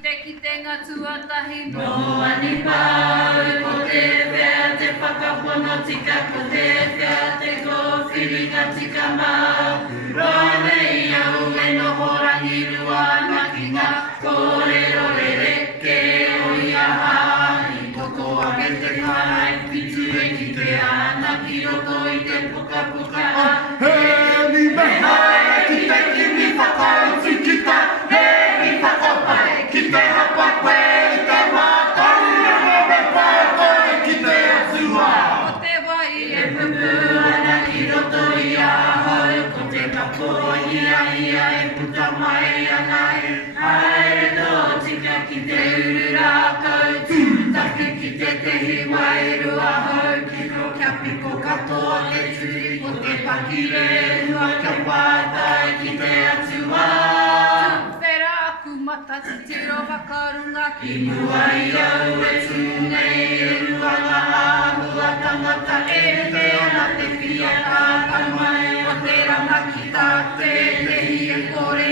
ki te ngā tuatahi Noa ni pau, ko te whea te whakapono tika, ko te whea te kōwhiringa tika mau. Rānei au e noho rangirua ana ki ngā kōrero rereke o ia hahi. Toko ake te kārai pitu e ki te ana ki roko i te puka puka a. He ni meha ki te kimi whakautu ki ta. He ni whakapai ki te hapa koe i te mātau. Me pai koe ki te atua. o te wai e Pupu ana ki roto i a hau, ko te kapoa ia e puta mai ana e. Haere tō tika ki te uru rākau, tūtaki ki te tehi wairua hau, ki ko kia piko katoa te turi, ko te pakire hua kia pātai ki te atua. Whera aku mata te tiro whakarunga I mua i au e tūnei e ruanga āhua tangata e te ana te pia kāpai mai o te ranga ki tā te tehi e kore